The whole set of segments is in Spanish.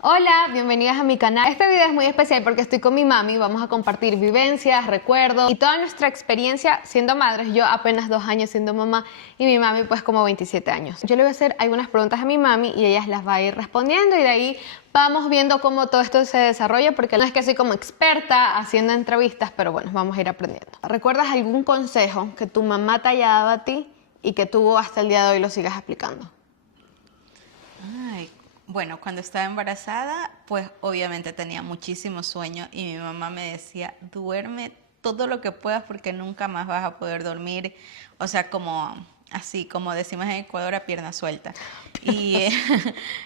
Hola, bienvenidas a mi canal. Este video es muy especial porque estoy con mi mami. Vamos a compartir vivencias, recuerdos y toda nuestra experiencia siendo madres. Yo apenas 2 años siendo mamá y mi mami pues como 27 años. Yo le voy a hacer algunas preguntas a mi mami y ella las va a ir respondiendo y de ahí vamos viendo cómo todo esto se desarrolla, porque no es que soy como experta haciendo entrevistas, pero bueno, vamos a ir aprendiendo. ¿Recuerdas algún consejo que tu mamá te haya dado a ti y que tú hasta el día de hoy lo sigas aplicando? Bueno, cuando estaba embarazada, pues obviamente tenía muchísimo sueño y mi mamá me decía, duerme todo lo que puedas porque nunca más vas a poder dormir. O sea, como así, como decimos en Ecuador, a pierna suelta. Y,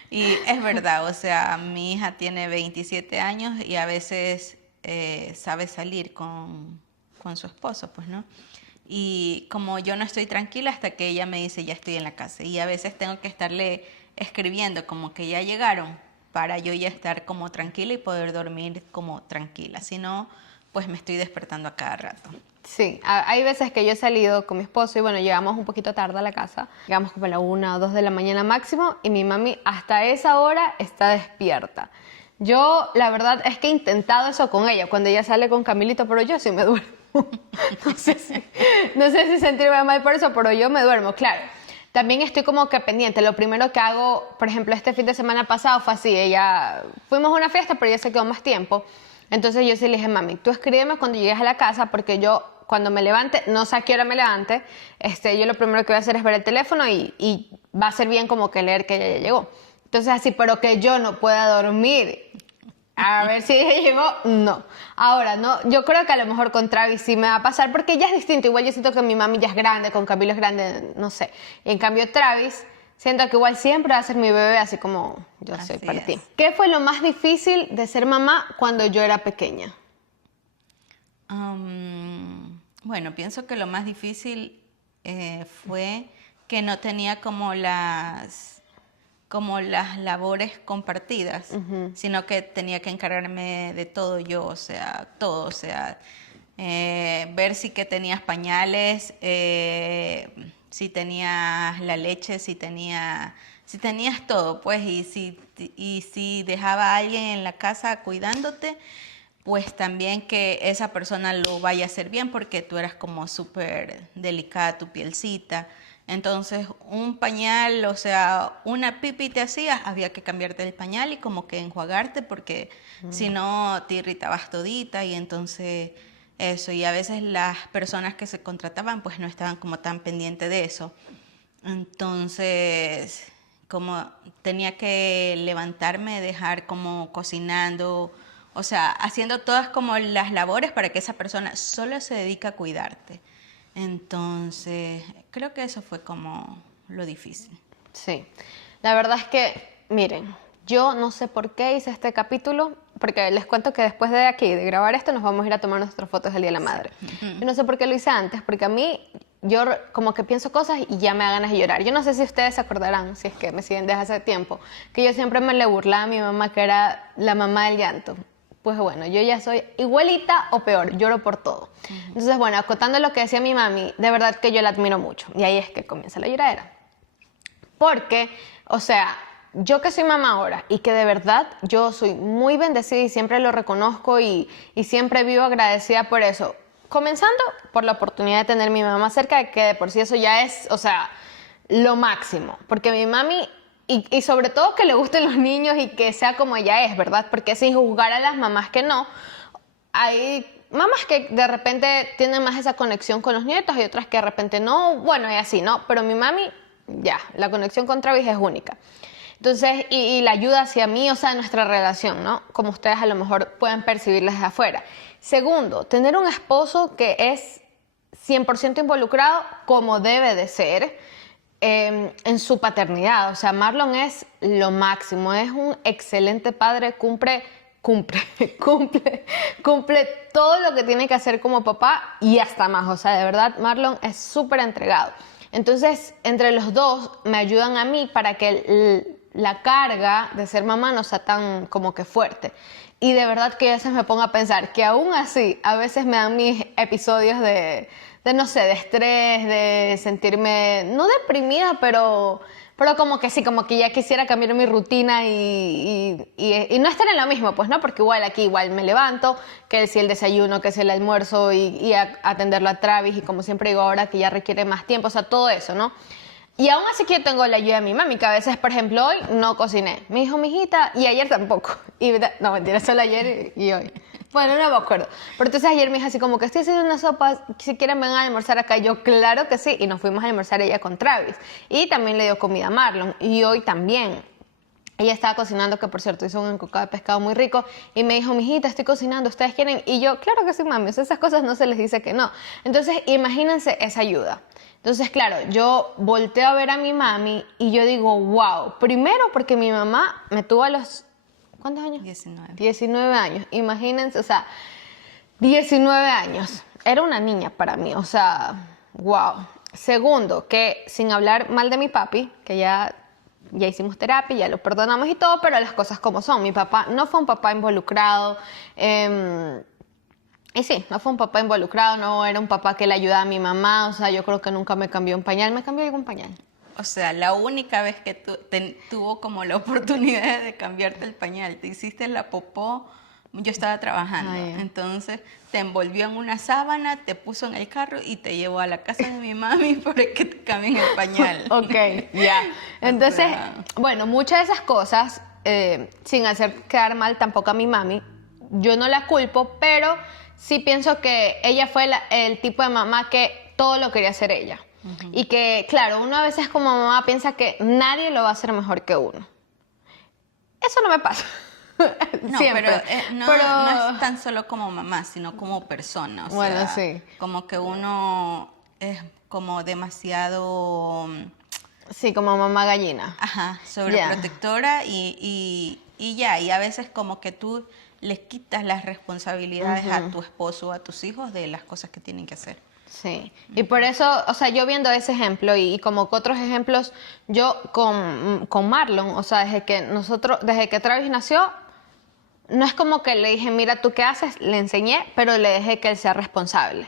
y es verdad, o sea, mi hija tiene 27 años y a veces sabe salir con su esposo, pues, ¿no? Y como yo no estoy tranquila hasta que ella me dice ya estoy en la casa, y a veces tengo que estarle escribiendo como que ya llegaron para yo ya estar como tranquila y poder dormir como tranquila, si no pues me estoy despertando a cada rato. Sí, hay veces que yo he salido con mi esposo y bueno, llegamos un poquito tarde a la casa, llegamos como a la 1 o 2 de la mañana máximo y mi mami hasta esa hora está despierta. Yo la verdad es que he intentado eso con ella, cuando ella sale con Camilito, pero yo sí me duermo. No sé si sentirme mal por eso, pero yo me duermo, claro. También estoy como que pendiente. Lo primero que hago, por ejemplo, este fin de semana pasado fue así. Fuimos a una fiesta, pero ella se quedó más tiempo. Entonces yo sí le dije, mami, tú escríbeme cuando llegues a la casa, porque yo cuando me levante, no sé a qué hora me levante, yo lo primero que voy a hacer es ver el teléfono y va a ser bien como que leer que ella ya llegó. Entonces así, pero que yo no pueda dormir. A ver si ella llegó, no. Ahora, no, yo creo que a lo mejor con Travis sí me va a pasar, porque ella es distinto. Igual yo siento que mi mami ya es grande, con Camilo es grande, no sé. Y en cambio Travis, siento que igual siempre va a ser mi bebé, así como yo soy Así para ti. es. ¿Qué fue lo más difícil de ser mamá cuando yo era pequeña? Bueno, pienso que lo más difícil fue que no tenía como las labores compartidas, sino que tenía que encargarme de todo yo, o sea, todo, o sea, ver si que tenías pañales, si tenías la leche, si tenías todo, pues, y si dejaba a alguien en la casa cuidándote, pues también que esa persona lo vaya a hacer bien, porque tú eras como súper delicada tu pielcita. Entonces, un pañal, o sea, una pipi te hacías, había que cambiarte el pañal y como que enjuagarte, porque si no te irritabas todita, y entonces eso. Y a veces las personas que se contrataban pues no estaban como tan pendientes de eso. Entonces, como tenía que levantarme, dejar como cocinando, o sea, haciendo todas como las labores para que esa persona solo se dedique a cuidarte. Entonces, creo que eso fue como lo difícil. Sí, la verdad es que, miren, yo no sé por qué hice este capítulo, porque les cuento que después de aquí, de grabar esto, nos vamos a ir a tomar nuestras fotos del Día de la Madre. Yo no sé por qué lo hice antes, porque a mí, yo como que pienso cosas y ya me da ganas de llorar. Yo no sé si ustedes se acordarán, si es que me siguen desde hace tiempo, que yo siempre me le burlaba a mi mamá, que era la mamá del llanto. Pues bueno, yo ya soy igualita o peor, lloro por todo. Entonces, bueno, acotando lo que decía mi mami, de verdad que yo la admiro mucho. Y ahí es que comienza la lloradera. Porque, o sea, yo que soy mamá ahora y que de verdad yo soy muy bendecida y siempre lo reconozco y siempre vivo agradecida por eso. Comenzando por la oportunidad de tener mi mamá cerca, que de por sí eso ya es, o sea, lo máximo. Porque mi mami, y sobre todo que le gusten los niños y que sea como ella es, ¿verdad? Porque sin juzgar a las mamás que no, hay mamás que de repente tienen más esa conexión con los nietos y otras que de repente no, bueno, y así, ¿no? Pero mi mami, ya, la conexión con Travis es única. Entonces, y la ayuda hacia mí, o sea, nuestra relación, ¿no? Como ustedes a lo mejor pueden percibirla desde afuera. Segundo, tener un esposo que es 100% involucrado como debe de ser en su paternidad. O sea, Marlon es lo máximo, es un excelente padre, cumple cumple todo lo que tiene que hacer como papá y hasta más. O sea, de verdad, Marlon es súper entregado. Entonces, entre los dos me ayudan a mí para que la carga de ser mamá no sea tan como que fuerte. Y de verdad que a veces me pongo a pensar que aún así, a veces me dan mis episodios de no sé, de estrés, de sentirme, no deprimida, pero Pero como que sí, como que ya quisiera cambiar mi rutina y no estar en lo mismo, pues, ¿no? Porque igual aquí igual me levanto, que si el desayuno, que si el almuerzo y atenderlo a Travis y como siempre digo ahora que ya requiere más tiempo, o sea, todo eso, ¿no? Y aún así que yo tengo la ayuda de mi mami, que a veces, por ejemplo, hoy no cociné. Me dijo, mijita, y ayer tampoco. No, mentira, solo ayer y hoy. Bueno, no me acuerdo. Pero entonces ayer me dijo así como que estoy haciendo una sopa, si quieren vengan a almorzar acá. Yo, claro que sí. Y nos fuimos a almorzar ella con Travis. Y también le dio comida a Marlon. Y hoy también. Ella estaba cocinando, que por cierto hizo un encocado de pescado muy rico, y me dijo, mijita, estoy cocinando, ¿ustedes quieren? Y yo, claro que sí, mami, o sea, esas cosas no se les dice que no. Entonces, imagínense esa ayuda. Entonces, claro, yo volteo a ver a mi mami y yo digo, wow, primero porque mi mamá me tuvo a los, ¿cuántos años? 19. 19 años, imagínense, o sea, 19 años. Era una niña para mí, o sea, wow. Segundo, que sin hablar mal de mi papi, que ya hicimos terapia, ya lo perdonamos y todo, pero las cosas como son. Mi papá no fue un papá involucrado. Y sí, no fue un papá involucrado, no era un papá que le ayudaba a mi mamá. O sea, yo creo que nunca me cambió un pañal. ¿Me cambió algún pañal? O sea, la única vez que tuvo como la oportunidad de cambiarte el pañal, te hiciste la popó, yo estaba trabajando. Ay. Entonces te envolvió en una sábana, te puso en el carro y te llevó a la casa de mi mami para que te cambien el pañal. Ok, ya. Entonces, O sea, bueno, muchas de esas cosas, sin hacer quedar mal tampoco a mi mami, yo no la culpo, pero sí pienso que ella fue el tipo de mamá que todo lo quería hacer ella. Y que, claro, uno a veces como mamá piensa que nadie lo va a hacer mejor que uno. Eso no me pasa. no, Siempre. no es tan solo como mamá, sino como persona. O Bueno, sea, sí. como que uno es como demasiado, Sí, como mamá gallina. ajá, sobreprotectora y ya. Y a veces como que tú les quitas las responsabilidades a tu esposo o a tus hijos de las cosas que tienen que hacer. Sí, y por eso, o sea, yo viendo ese ejemplo y como que otros ejemplos, yo con Marlon, o sea, desde que Travis nació, no es como que le dije, mira, ¿tú qué haces? Le enseñé, pero le dejé que él sea responsable.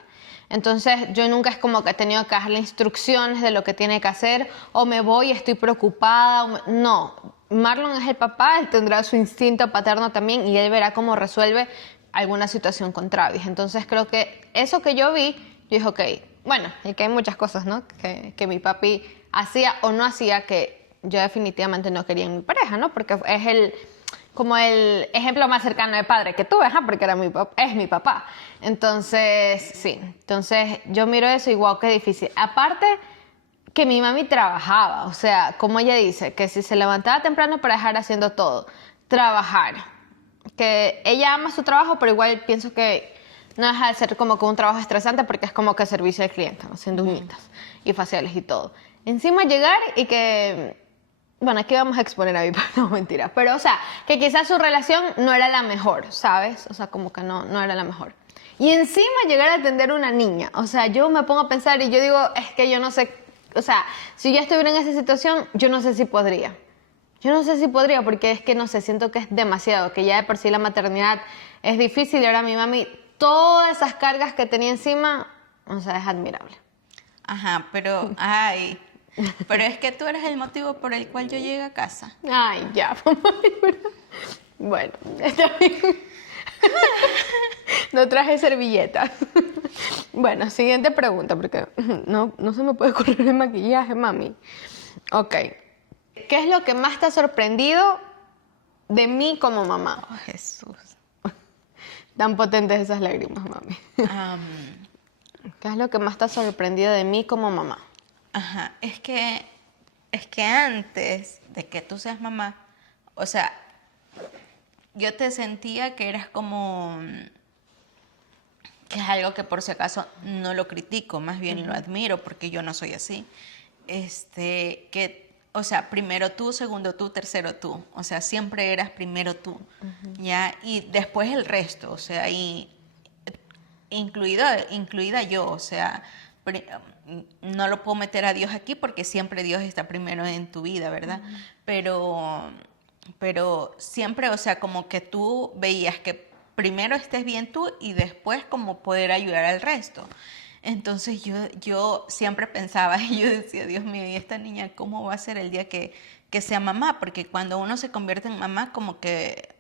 Entonces, yo nunca es como que he tenido que darle instrucciones de lo que tiene que hacer, o me voy y estoy preocupada. No, Marlon es el papá, él tendrá su instinto paterno también y él verá cómo resuelve alguna situación con Travis. Entonces, creo que eso que yo vi, yo dije, ok, bueno, y que hay muchas cosas, ¿no? Que mi papi hacía o no hacía que yo definitivamente no quería en mi pareja, ¿no? Porque es como el ejemplo más cercano de padre que tuve, porque era es mi papá. Entonces, sí, entonces yo miro eso y wow, qué difícil. Aparte que mi mami trabajaba, o sea, como ella dice, que si se levantaba temprano para dejar haciendo todo, trabajar. Que ella ama su trabajo, pero igual pienso que no deja de ser como que un trabajo estresante porque es como que servicio al cliente, ¿no? Haciendo uñitas y faciales y todo. Encima llegar y que, bueno, aquí vamos a exponer a mi padre, no, mentira, pero o sea, que quizás su relación no era la mejor, ¿sabes? O sea, como que no era la mejor. Y encima llegar a atender a una niña, o sea, yo me pongo a pensar y yo digo, es que yo no sé, o sea, si yo estuviera en esa situación, yo no sé si podría. Yo no sé si podría porque es que no sé, siento que es demasiado, que ya de por sí la maternidad es difícil y ahora mi mami, todas esas cargas que tenía encima, o sea, es admirable. Ajá, pero, ay, pero es que tú eres el motivo por el cual yo llegué a casa. Ay, ya, mamá. Bueno, está bien. No traje servilletas. Bueno, siguiente pregunta, porque no se me puede correr el maquillaje, mami. Ok. ¿Qué es lo que más te ha sorprendido de mí como mamá? Oh, Jesús. Tan potentes esas lágrimas, mami. Am, ¿Qué es lo que más te ha sorprendido de mí como mamá? ajá, es que antes de que tú seas mamá, o sea, yo te sentía que eras como, que es algo que por si acaso no lo critico, más bien lo admiro porque yo no soy así. O sea, primero tú, segundo tú, tercero tú. O sea, siempre eras primero tú, ¿ya? Y después el resto, o sea, incluida yo, o sea, no lo puedo meter a Dios aquí porque siempre Dios está primero en tu vida, ¿verdad? Pero siempre, o sea, como que tú veías que primero estés bien tú y después como poder ayudar al resto. Entonces yo siempre pensaba y yo decía, Dios mío, ¿y esta niña cómo va a ser el día que sea mamá? Porque cuando uno se convierte en mamá, como que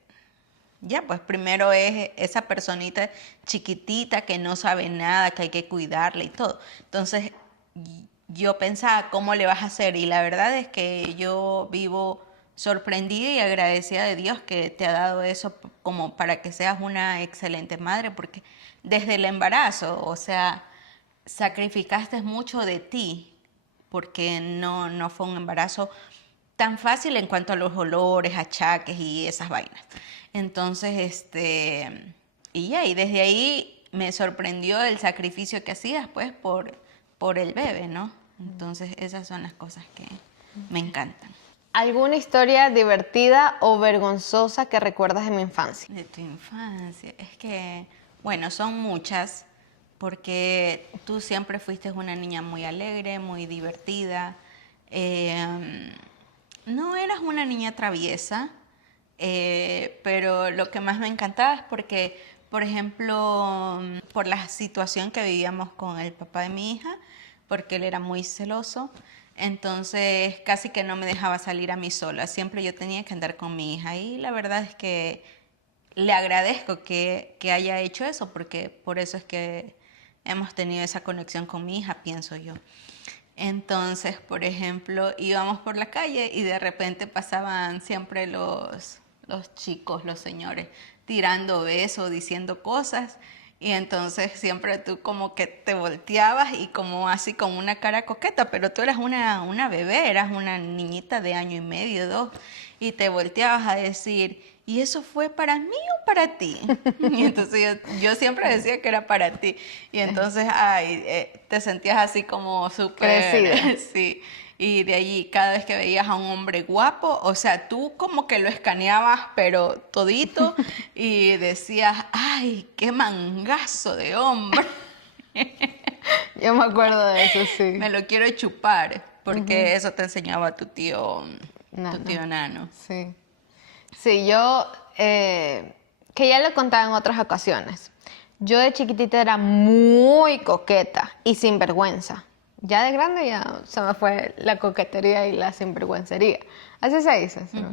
ya, pues primero es esa personita chiquitita que no sabe nada, que hay que cuidarla y todo. Entonces yo pensaba, ¿cómo le vas a hacer? Y la verdad es que yo vivo sorprendida y agradecida de Dios que te ha dado eso como para que seas una excelente madre, porque desde el embarazo, o sea, sacrificaste mucho de ti, porque no fue un embarazo tan fácil en cuanto a los olores, achaques y esas vainas. Entonces, y desde ahí me sorprendió el sacrificio que hacías, pues, por el bebé, ¿no? Entonces, esas son las cosas que me encantan. ¿Alguna historia divertida o vergonzosa que recuerdas de mi infancia? De tu infancia, es que, bueno, son muchas, porque tú siempre fuiste una niña muy alegre, muy divertida. No eras una niña traviesa, pero lo que más me encantaba es porque, por ejemplo, por la situación que vivíamos con el papá de mi hija, porque él era muy celoso, entonces casi que no me dejaba salir a mí sola, siempre yo tenía que andar con mi hija y la verdad es que le agradezco que haya hecho eso, porque por eso es que hemos tenido esa conexión con mi hija, pienso yo. Entonces, por ejemplo, íbamos por la calle y de repente pasaban siempre los chicos, los señores, tirando besos, diciendo cosas. Y entonces siempre tú como que te volteabas y como así con una cara coqueta, pero tú eras una bebé, eras una niñita de 1 año y medio, 2, y te volteabas a decir, ¿y eso fue para mí o para ti? Y entonces yo siempre decía que era para ti. Y entonces, te sentías así como súper, Crecida. sí. Y de allí, cada vez que veías a un hombre guapo, o sea, tú como que lo escaneabas, pero todito, y decías, ay, qué mangazo de hombre, Yo me acuerdo de eso, sí. me lo quiero chupar, porque eso te enseñaba tu Nana, tío Nano. sí. Sí, yo, que ya lo he contado en otras ocasiones, yo de chiquitita era muy coqueta y sinvergüenza. Ya de grande ya se me fue la coquetería y la sinvergüencería. Así se dice, ¿sí?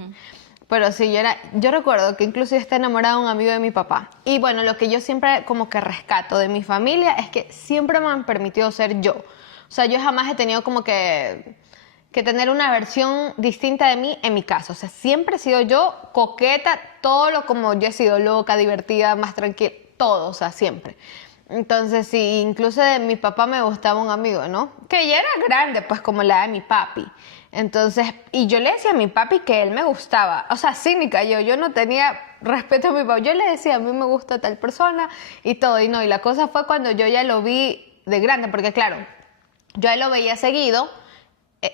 Pero sí, yo recuerdo que incluso yo estaba enamorada de un amigo de mi papá. Y bueno, lo que yo siempre como que rescato de mi familia es que siempre me han permitido ser yo. O sea, yo jamás he tenido como que tener una versión distinta de mí en mi caso. O sea, siempre he sido yo coqueta, todo lo como yo he sido loca, divertida, más tranquila, todo, o sea, siempre. Entonces, sí, incluso de mi papá me gustaba un amigo, ¿no? Que ya era grande, pues como la de mi papi. Entonces, y yo le decía a mi papi que él me gustaba. O sea, cínica yo no tenía respeto a mi papá. Yo le decía, a mí me gusta tal persona y todo. Y no, y la cosa fue cuando yo ya lo vi de grande, porque claro, yo a él lo veía seguido.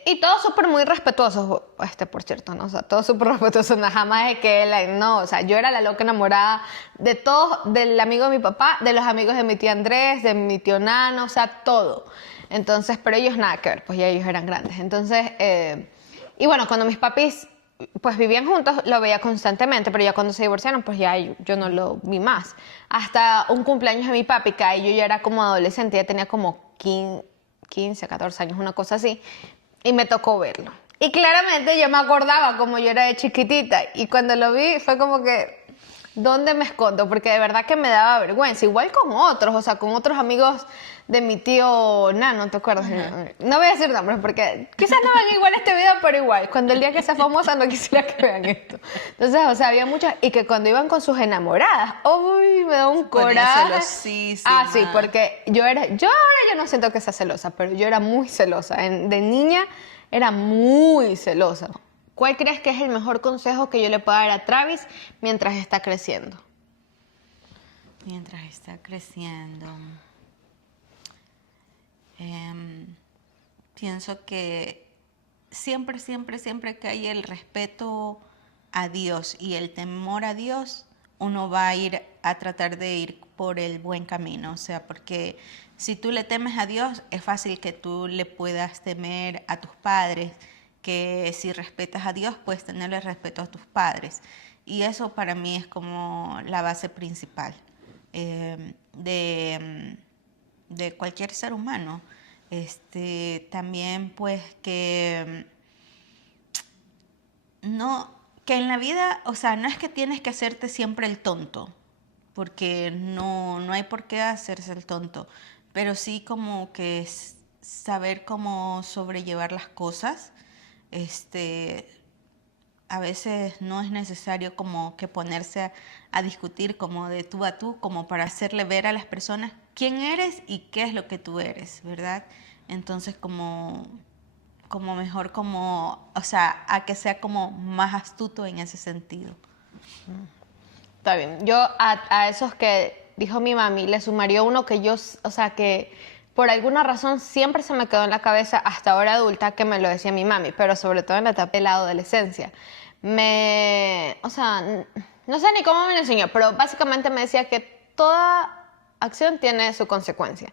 Y todos súper muy respetuosos, por cierto, ¿no? O sea, todos súper respetuosos, no, jamás es que él, no, o sea, yo era la loca enamorada de todos, del amigo de mi papá, de los amigos de mi tío Andrés, de mi tío Nano, o sea, todo. Entonces, pero ellos nada que ver, pues ya ellos eran grandes. Entonces, y bueno, cuando mis papis, pues vivían juntos, lo veía constantemente, pero ya cuando se divorciaron, pues ya yo no lo vi más. Hasta un cumpleaños de mi papi, que ahí yo ya era como adolescente, ya tenía como 15, 14 años, una cosa así. Y me tocó verlo. Y claramente yo me acordaba como yo era de chiquitita. Y cuando lo vi fue como que, ¿dónde me escondo? Porque de verdad que me daba vergüenza. Igual con otros, o sea, con otros amigos de mi tío Nano, ¿te acuerdas? No voy a decir nombres porque quizás no vean igual este video, pero igual. Cuando el día que sea famosa no quisiera que vean esto. Entonces, o sea, había muchas. Y que cuando iban con sus enamoradas, ¡uy! Me da un coraje. Celosísima. Ah, sí, porque yo ahora yo no siento que sea celosa, pero yo era muy celosa. De niña era muy celosa. ¿Cuál crees que es el mejor consejo que yo le pueda dar a Travis mientras está creciendo? Mientras está creciendo, pienso que siempre, siempre, siempre que hay el respeto a Dios y el temor a Dios, uno va a ir a tratar de ir por el buen camino. O sea, porque si tú le temes a Dios, es fácil que tú le puedas temer a tus padres, que si respetas a Dios, puedes tenerle respeto a tus padres. Y eso para mí es como la base principal de de cualquier ser humano. También pues que no, que en la vida, o sea, no es que tienes que hacerte siempre el tonto, porque no hay por qué hacerse el tonto, pero sí como que saber cómo sobrellevar las cosas. A veces no es necesario como que ponerse a discutir como de tú a tú, como para hacerle ver a las personas quién eres y qué es lo que tú eres, ¿verdad? Entonces como mejor como, o sea, a que sea como más astuto en ese sentido. Está bien. Yo a esos que dijo mi mami le sumaría uno que yo, o sea, que por alguna razón siempre se me quedó en la cabeza hasta ahora adulta, que me lo decía mi mami, pero sobre todo en la etapa de la adolescencia. O sea, no sé ni cómo me lo enseñó, pero básicamente me decía que toda acción tiene su consecuencia.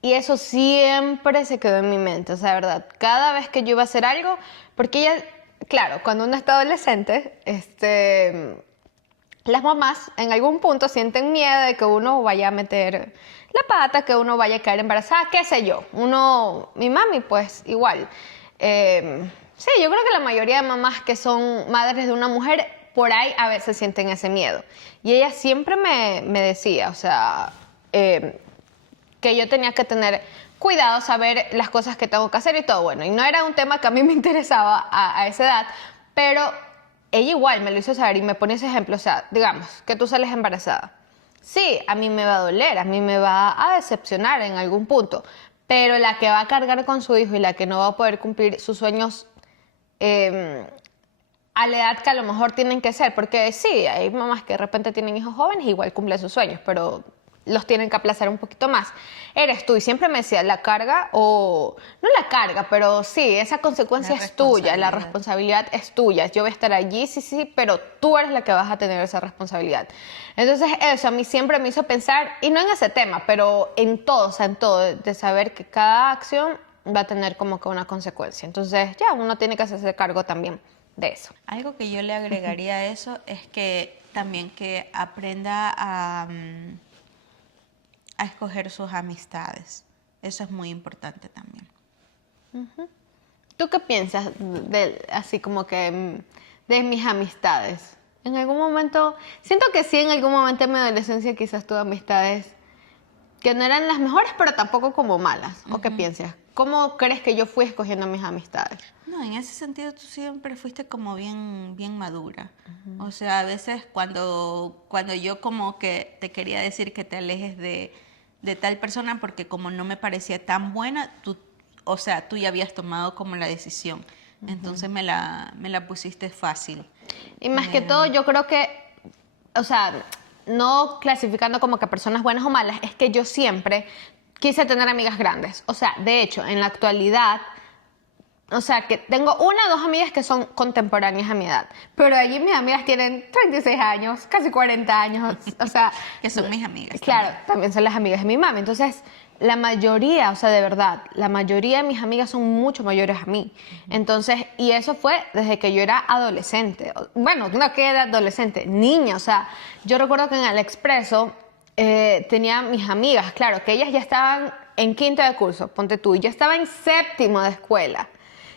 Y eso siempre se quedó en mi mente, o sea, de verdad, cada vez que yo iba a hacer algo, porque ella, claro, cuando uno está adolescente, las mamás en algún punto sienten miedo de que uno vaya a meter la pata, que uno vaya a caer embarazada, qué sé yo. Mi mami pues igual. Sí, yo creo que la mayoría de mamás que son madres de una mujer, por ahí a veces sienten ese miedo. Y ella siempre me decía, o sea, que yo tenía que tener cuidado, saber las cosas que tengo que hacer y todo. Bueno, y no era un tema que a mí me interesaba a esa edad, pero ella igual me lo hizo saber y me pone ese ejemplo. O sea, digamos, que tú sales embarazada. Sí, a mí me va a doler, a mí me va a decepcionar en algún punto, pero la que va a cargar con su hijo y la que no va a poder cumplir sus sueños a la edad que a lo mejor tienen que ser, porque sí, hay mamás que de repente tienen hijos jóvenes y igual cumplen sus sueños, pero los tienen que aplazar un poquito más. Eres tú, y siempre me decía, la carga, o no la carga, pero sí, esa consecuencia es tuya, la responsabilidad es tuya. Yo voy a estar allí, sí, pero tú eres la que vas a tener esa responsabilidad. Entonces eso a mí siempre me hizo pensar, y no en ese tema, pero en todo, o sea, en todo, de saber que cada acción va a tener como que una consecuencia. Entonces ya, uno tiene que hacerse cargo también de eso. Algo que yo le agregaría a eso es que también que aprenda a escoger sus amistades. Eso es muy importante también. ¿Tú qué piensas así como que de mis amistades? En algún momento, siento que sí, en algún momento en mi adolescencia quizás tuve amistades que no eran las mejores, pero tampoco como malas. ¿O qué piensas? ¿Cómo crees que yo fui escogiendo mis amistades? No, en ese sentido tú siempre fuiste como bien madura. O sea, a veces cuando yo como que te quería decir que te alejes de tal persona porque como no me parecía tan buena, tú ya habías tomado como la decisión. Entonces me la pusiste fácil. Y más que todo, yo creo que, o sea, no clasificando como que personas buenas o malas, es que yo siempre quise tener amigas grandes. O sea, de hecho, en la actualidad, o sea, que tengo una o dos amigas que son contemporáneas a mi edad, pero allí mis amigas tienen 36 años, casi 40 años, o sea... que son mis amigas. Claro, también son las amigas de mi mami. Entonces, la mayoría, o sea, de verdad, la mayoría de mis amigas son mucho mayores a mí. Entonces, y eso fue desde que yo era adolescente. Bueno, no que era adolescente, niña. O sea, yo recuerdo que en el Expreso tenía mis amigas, claro, que ellas ya estaban en quinto de curso, ponte tú, y yo estaba en séptimo de escuela.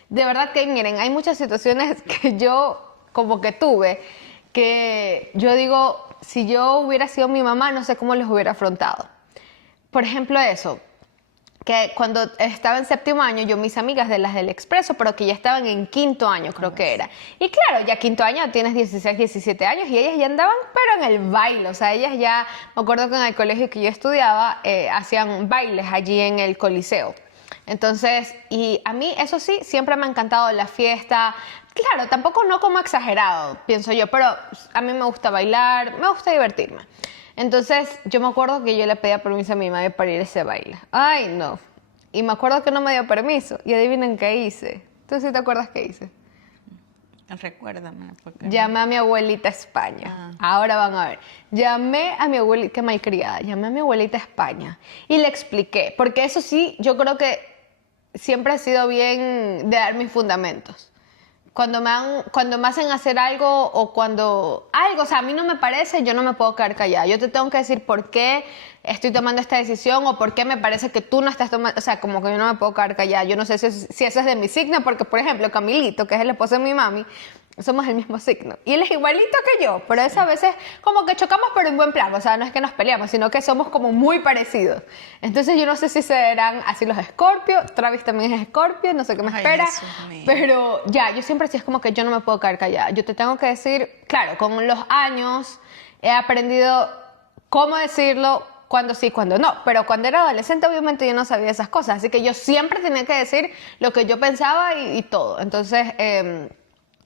De verdad que, miren, hay muchas situaciones que yo como que tuve, que yo digo, si yo hubiera sido mi mamá, no sé cómo les hubiera afrontado. Por ejemplo, eso, que cuando estaba en séptimo año, yo mis amigas de las del Expreso, pero que ya estaban en quinto año, creo que era. Y claro, ya quinto año tienes 16, 17 años y ellas ya andaban, pero en el baile. O sea, ellas ya, me acuerdo que en el colegio que yo estudiaba, hacían bailes allí en el Coliseo. Entonces, y a mí eso sí, siempre me ha encantado la fiesta. Claro, tampoco no como exagerado, pienso yo, pero a mí me gusta bailar, me gusta divertirme. Entonces, yo me acuerdo que yo le pedía permiso a mi madre para ir a ese baile. Ay, no. Y me acuerdo que no me dio permiso. Y adivinen qué hice. ¿Tú sí te acuerdas qué hice? Recuérdame. Llamé a mi abuelita a España. Ahora van a ver. Llamé a mi abuelita, qué malcriada, llamé a mi abuelita a España y le expliqué. Porque eso sí, yo creo que siempre he sido bien de dar mis fundamentos. cuando me hacen hacer algo o cuando algo, o sea, a mí no me parece, yo no me puedo quedar callada. Yo te tengo que decir por qué estoy tomando esta decisión o por qué me parece que tú no estás tomando, o sea, como que yo no me puedo quedar callada. Yo no sé si eso es de mi signo, porque, por ejemplo, Camilito, que es el esposo de mi mami, somos el mismo signo. Y él es igualito que yo, pero eso a veces como que chocamos, pero en buen plan. O sea, no es que nos peleamos, sino que somos como muy parecidos. Entonces yo no sé si serán así los Escorpio. Travis también es Escorpio, no sé qué me espera. Pero ya, yo siempre sí es como que yo no me puedo quedar callada. Yo te tengo que decir, claro, con los años he aprendido cómo decirlo, cuando sí, cuando no. Pero cuando era adolescente, obviamente, yo no sabía esas cosas. Así que yo siempre tenía que decir lo que yo pensaba y todo. Entonces...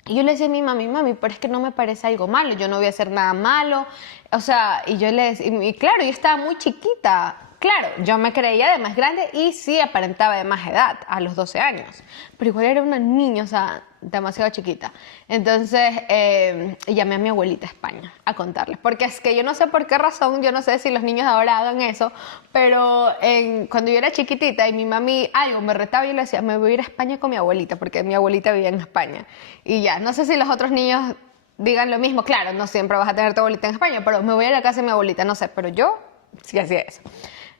Y yo le decía a mi mami, pero es que no me parece algo malo, yo no voy a hacer nada malo. O sea, y yo le decía, y claro, yo estaba muy chiquita. Claro, yo me creía de más grande y sí aparentaba de más edad, a los 12 años. Pero igual era una niña, o sea, demasiado chiquita. Entonces, llamé a mi abuelita a España a contarles. Porque es que yo no sé por qué razón, yo no sé si los niños ahora hagan eso, pero cuando yo era chiquitita y mi mami algo me retaba, yo le decía, me voy a ir a España con mi abuelita, porque mi abuelita vivía en España. Y ya, no sé si los otros niños digan lo mismo. Claro, no siempre vas a tener tu abuelita en España, pero me voy a la casa de mi abuelita, no sé, pero yo sí hacía eso.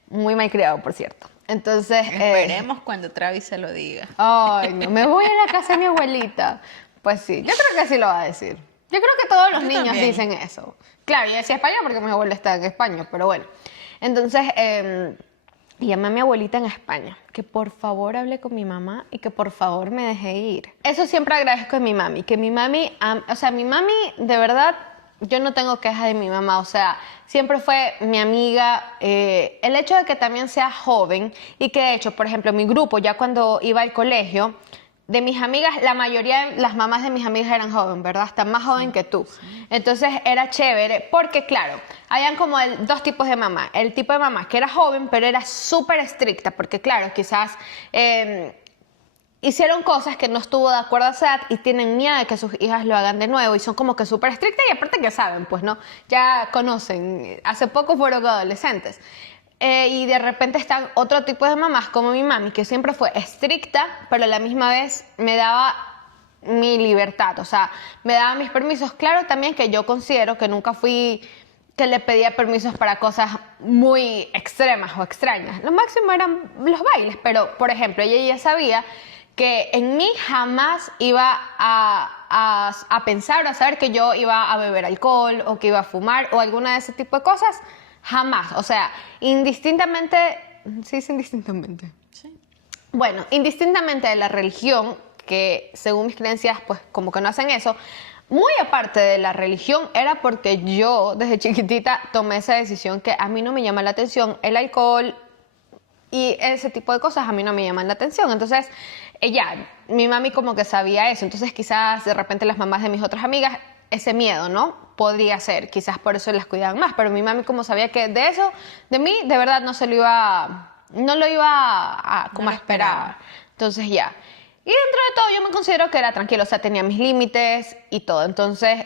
Muy mal criado, por cierto. Entonces... Esperemos cuando Travis se lo diga. Ay, no, me voy a la casa de mi abuelita. Pues sí, yo creo que sí lo va a decir. Yo creo que todos los niños dicen eso. Claro, yo decía España porque mi abuela está en España, pero bueno. Entonces, llamé a mi abuelita en España, que por favor hable con mi mamá y que por favor me deje ir. Eso siempre agradezco de mi mami, que mi mami, o sea, mi mami, de verdad, yo no tengo quejas de mi mamá, o sea, siempre fue mi amiga. El hecho de que también sea joven y que de hecho, por ejemplo, mi grupo, ya cuando iba al colegio, de mis amigas, la mayoría de las mamás de mis amigas eran jóvenes, ¿verdad? Están más joven que tú. Entonces era chévere porque, claro, habían como dos tipos de mamá. El tipo de mamá que era joven, pero era súper estricta, porque, claro, quizás... hicieron cosas que no estuvo de acuerdo a su edad y tienen miedo de que sus hijas lo hagan de nuevo y son como que súper estrictas y aparte que saben, pues, ¿no? Ya conocen, hace poco fueron adolescentes. Y de repente están otro tipo de mamás como mi mami, que siempre fue estricta, pero a la misma vez me daba mi libertad, o sea, me daba mis permisos. Claro también que yo considero que nunca fui... que le pedía permisos para cosas muy extremas o extrañas. Lo máximo eran los bailes, pero, por ejemplo, ella ya sabía que en mí jamás iba a pensar o a saber que yo iba a beber alcohol o que iba a fumar o alguna de ese tipo de cosas. Jamás. O sea, indistintamente... ¿Sí es indistintamente? Sí. Bueno, indistintamente de la religión, que según mis creencias, pues como que no hacen eso, muy aparte de la religión, era porque yo desde chiquitita tomé esa decisión que a mí no me llama la atención el alcohol y ese tipo de cosas a mí no me llaman la atención. Entonces, mi mami como que sabía eso. Entonces, quizás de repente las mamás de mis otras amigas, ese miedo, ¿no? Podría ser. Quizás por eso las cuidaban más. Pero mi mami como sabía que de eso, de mí, de verdad no lo iba a esperar. Entonces, ya. Y dentro de todo yo me considero que era tranquilo, o sea, tenía mis límites y todo. Entonces,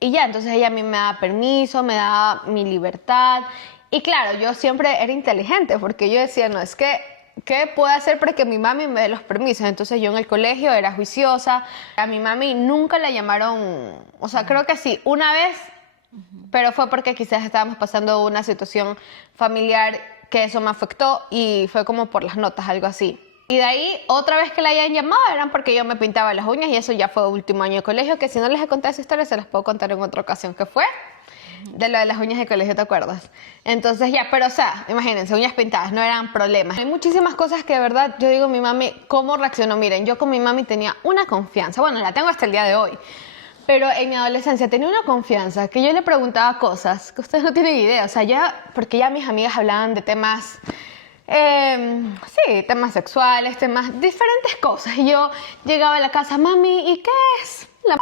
entonces ella a mí me daba permiso, me daba mi libertad. Y claro, yo siempre era inteligente porque yo decía, no, es que, ¿qué puedo hacer para que mi mami me dé los permisos? Entonces yo en el colegio era juiciosa. A mi mami nunca la llamaron, o sea, creo que sí, una vez, pero fue porque quizás estábamos pasando una situación familiar que eso me afectó y fue como por las notas, algo así. Y de ahí, otra vez que la hayan llamado, eran porque yo me pintaba las uñas y eso ya fue último año de colegio, que si no les he contado esa historia, se las puedo contar en otra ocasión, que fue de lo de las uñas de colegio, ¿te acuerdas? Entonces ya, pero o sea, imagínense, uñas pintadas, no eran problemas. Hay muchísimas cosas que de verdad, yo digo, mi mami, ¿cómo reaccionó? Miren, yo con mi mami tenía una confianza, bueno, la tengo hasta el día de hoy, pero en mi adolescencia tenía una confianza que yo le preguntaba cosas que ustedes no tienen idea, o sea, porque ya mis amigas hablaban de temas... sí, temas sexuales, diferentes cosas. Y yo llegaba a la casa, mami, ¿y qué es la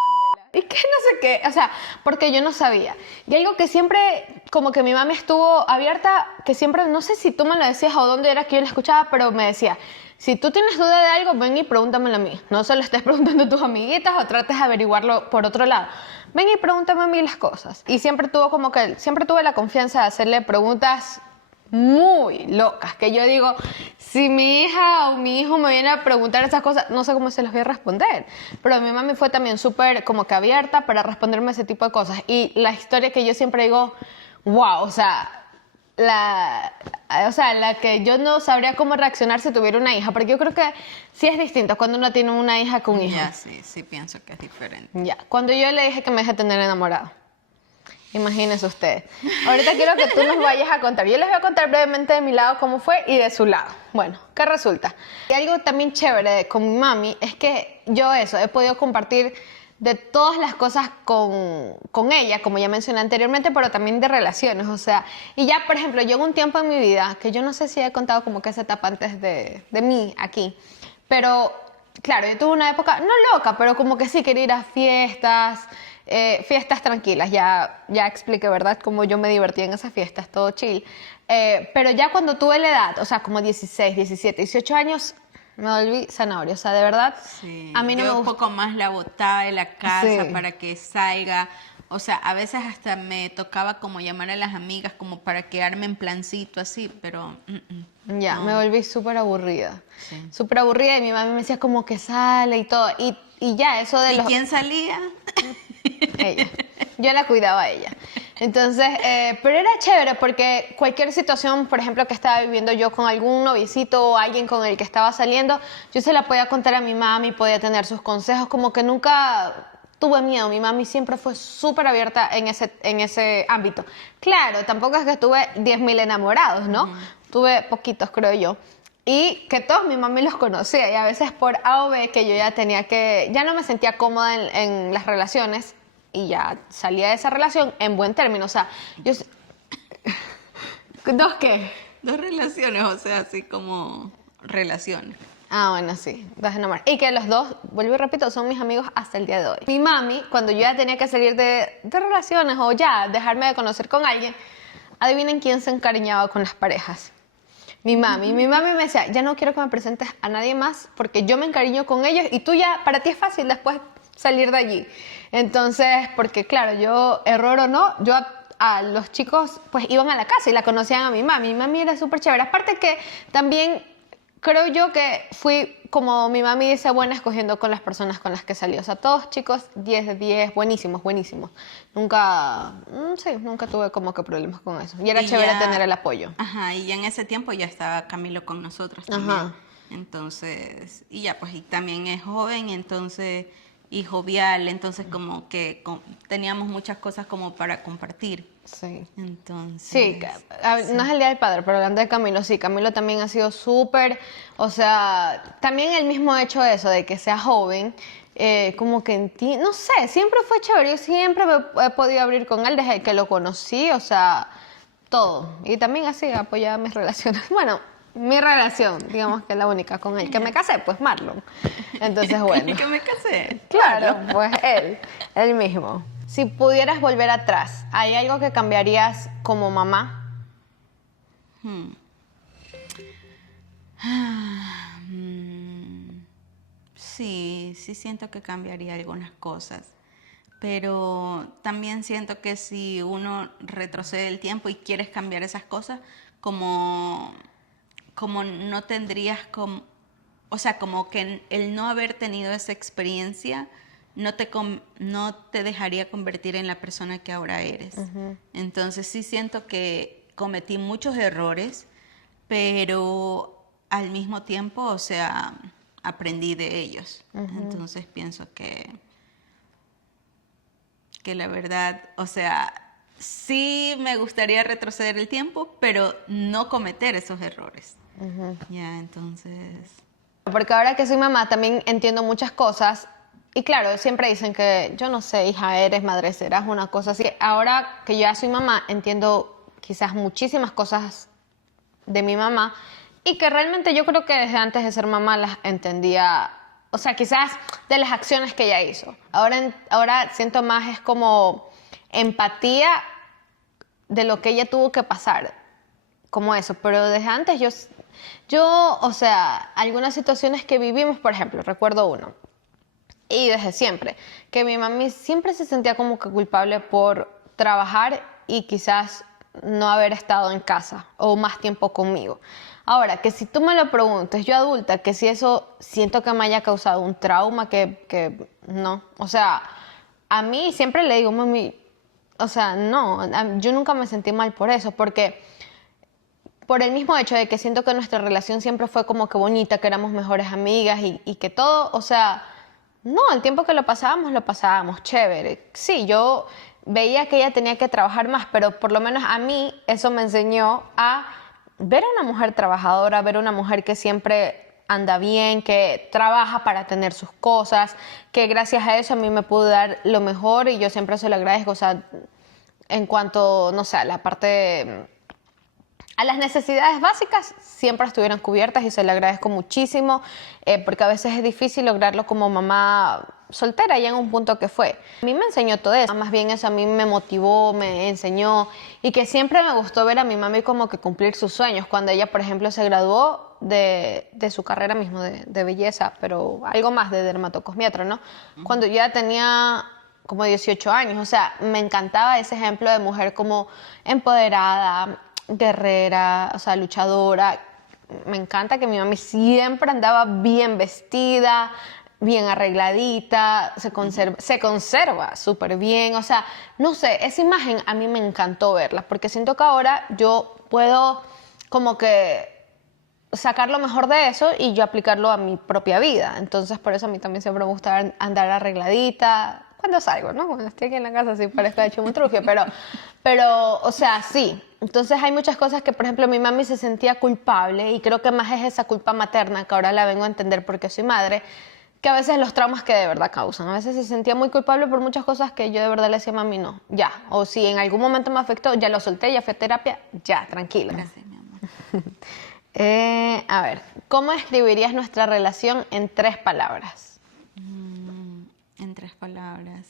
¿y qué no sé qué? O sea, porque yo no sabía. Y algo que siempre, como que mi mami estuvo abierta, que siempre, no sé si tú me lo decías o dónde era que yo la escuchaba, pero me decía, si tú tienes duda de algo, ven y pregúntamelo a mí. No se lo estés preguntando a tus amiguitas o trates de averiguarlo por otro lado. Ven y pregúntame a mí las cosas. Y siempre tuve la confianza de hacerle preguntas muy locas, que yo digo, si mi hija o mi hijo me viene a preguntar esas cosas, no sé cómo se las voy a responder. Pero mi mami fue también súper como que abierta para responderme ese tipo de cosas. Y la historia que yo siempre digo, wow, o sea, la que yo no sabría cómo reaccionar si tuviera una hija, porque yo creo que sí es distinto cuando uno tiene una hija con un hijo. Ya, sí pienso que es diferente. Ya, cuando yo le dije que me deje tener enamorado. Imagínense ustedes. Ahorita quiero que tú nos vayas a contar. Yo les voy a contar brevemente de mi lado cómo fue y de su lado. Bueno, ¿qué resulta? Y algo también chévere con mi mami es que yo he podido compartir de todas las cosas con ella, como ya mencioné anteriormente, pero también de relaciones, o sea, y ya, por ejemplo, yo en un tiempo en mi vida, que yo no sé si he contado como que esa etapa antes de mí aquí, pero claro, yo tuve una época, no loca, pero como que sí quería ir a fiestas, fiestas tranquilas, ya expliqué, ¿verdad?, cómo yo me divertía en esas fiestas, todo chill, pero ya cuando tuve la edad, o sea, como 16, 17, 18 años, me volví zanahoria, o sea, de verdad, Sí, a mí no me yo un gusta. poco más la botaba de la casa Sí. para que salga. O sea, a veces hasta me tocaba como llamar a las amigas como para quedarme en plancito así, pero Ya, no. me volví súper aburrida. Sí. Súper aburrida y mi mamá me decía como que sale y todo. Y ya, eso de ¿Y los... quién salía? Ella. Yo la cuidaba a ella. Entonces, pero era chévere porque cualquier situación, por ejemplo, que estaba viviendo yo con algún noviecito o alguien con el que estaba saliendo, yo se la podía contar a mi mami, podía tener sus consejos, como que nunca tuve miedo. Mi mami siempre fue súper abierta en ese ámbito. Claro, tampoco es que tuve 10.000 enamorados, ¿no? Tuve poquitos, creo yo. Y que todos mi mami los conocía y a veces por A o B que yo ya no me sentía cómoda en las relaciones y ya salía de esa relación en buen término. O sea, ¿Dos qué? Dos relaciones, o sea, así como relaciones. Ah, bueno, sí, dos enamorados. Y que los dos, vuelvo y repito, son mis amigos hasta el día de hoy. Mi mami, cuando yo ya tenía que salir de relaciones o ya dejarme de conocer con alguien, adivinen quién se encariñaba con las parejas. Mi mami me decía, ya no quiero que me presentes a nadie más porque yo me encariño con ellos y tú ya, para ti es fácil después salir de allí. Entonces, porque claro, yo, error o no, yo a los chicos pues iban a la casa y la conocían a mi mami. Mi mami era súper chévere. Aparte que también creo yo que fui, como mi mami dice, buena escogiendo con las personas con las que salí. O sea, todos chicos 10 de 10, buenísimos, buenísimos. Nunca tuve como que problemas con eso. Y era chévere tener el apoyo. Ajá, y ya en ese tiempo ya estaba Camilo con nosotros también. Ajá. Entonces, y ya pues, y también es joven, entonces, y jovial, entonces como que teníamos muchas cosas como para compartir. Sí. Entonces... Sí, no es el Día del Padre, pero hablando de Camilo, sí, Camilo también ha sido súper, o sea, también el mismo hecho de eso, de que sea joven, como que no sé, siempre fue chévere, yo siempre me he podido abrir con él desde que lo conocí, o sea, todo. Y también así apoyaba mis relaciones. Bueno, mi relación, digamos que es la única con él, que me casé, pues Marlon. Entonces, bueno. ¿Y que me casé? Claro, pues él mismo. Si pudieras volver atrás, ¿hay algo que cambiarías como mamá? Sí, sí siento que cambiaría algunas cosas, pero también siento que si uno retrocede el tiempo y quieres cambiar esas cosas, como no tendrías como, o sea, como que el no haber tenido esa experiencia no te dejaría convertir en la persona que ahora eres. Entonces sí siento que cometí muchos errores, pero al mismo tiempo, o sea, aprendí de ellos. Entonces pienso que la verdad, o sea, sí me gustaría retroceder el tiempo, pero no cometer esos errores. Ya, entonces... Porque ahora que soy mamá también entiendo muchas cosas. Y claro, siempre dicen que, yo no sé, hija, eres madre, serás una cosa así. Ahora que yo ya soy mamá, entiendo quizás muchísimas cosas de mi mamá y que realmente yo creo que desde antes de ser mamá las entendía, o sea, quizás de las acciones que ella hizo. Ahora siento más es como empatía de lo que ella tuvo que pasar, como eso, pero desde antes yo, o sea, algunas situaciones que vivimos, por ejemplo, recuerdo uno, y desde siempre, que mi mami siempre se sentía como que culpable por trabajar y quizás no haber estado en casa o más tiempo conmigo. Ahora, que si tú me lo preguntas, yo adulta, que si eso siento que me haya causado un trauma, que no. O sea, a mí siempre le digo, mami, o sea, no, yo nunca me sentí mal por eso, porque por el mismo hecho de que siento que nuestra relación siempre fue como que bonita, que éramos mejores amigas y que todo, o sea, no, el tiempo que lo pasábamos chévere. Sí, yo veía que ella tenía que trabajar más, pero por lo menos a mí eso me enseñó a ver a una mujer trabajadora, ver a una mujer que siempre anda bien, que trabaja para tener sus cosas, que gracias a eso a mí me pudo dar lo mejor y yo siempre se lo agradezco, o sea, en cuanto, no sé, a la parte, a las necesidades básicas siempre estuvieron cubiertas y se le agradezco muchísimo, porque a veces es difícil lograrlo como mamá soltera y en un punto que fue. A mí me enseñó todo eso, más bien eso a mí me motivó, me enseñó y que siempre me gustó ver a mi mami como que cumplir sus sueños. Cuando ella, por ejemplo, se graduó de su carrera mismo de belleza, pero algo más de dermatocosmiatra, ¿no? Cuando yo ya tenía como 18 años, o sea, me encantaba ese ejemplo de mujer como empoderada, guerrera, o sea, luchadora. Me encanta que mi mami siempre andaba bien vestida, bien arregladita, se conserva súper bien. O sea, no sé, esa imagen a mí me encantó verla, porque siento que ahora yo puedo como que sacar lo mejor de eso y yo aplicarlo a mi propia vida. Entonces, por eso a mí también siempre me gusta andar arregladita cuando salgo, ¿no? Cuando estoy aquí en la casa sí parezco de chumutrufio, pero, o sea, sí. Entonces hay muchas cosas que, por ejemplo, mi mami se sentía culpable y creo que más es esa culpa materna que ahora la vengo a entender porque soy madre, que a veces los traumas que de verdad causan. A veces se sentía muy culpable por muchas cosas que yo de verdad le decía a mami, no, ya. O si en algún momento me afectó, ya lo solté, ya fui a terapia, ya, tranquila. Gracias, mi amor. A ver, ¿cómo escribirías nuestra relación en 3 palabras? En 3 palabras.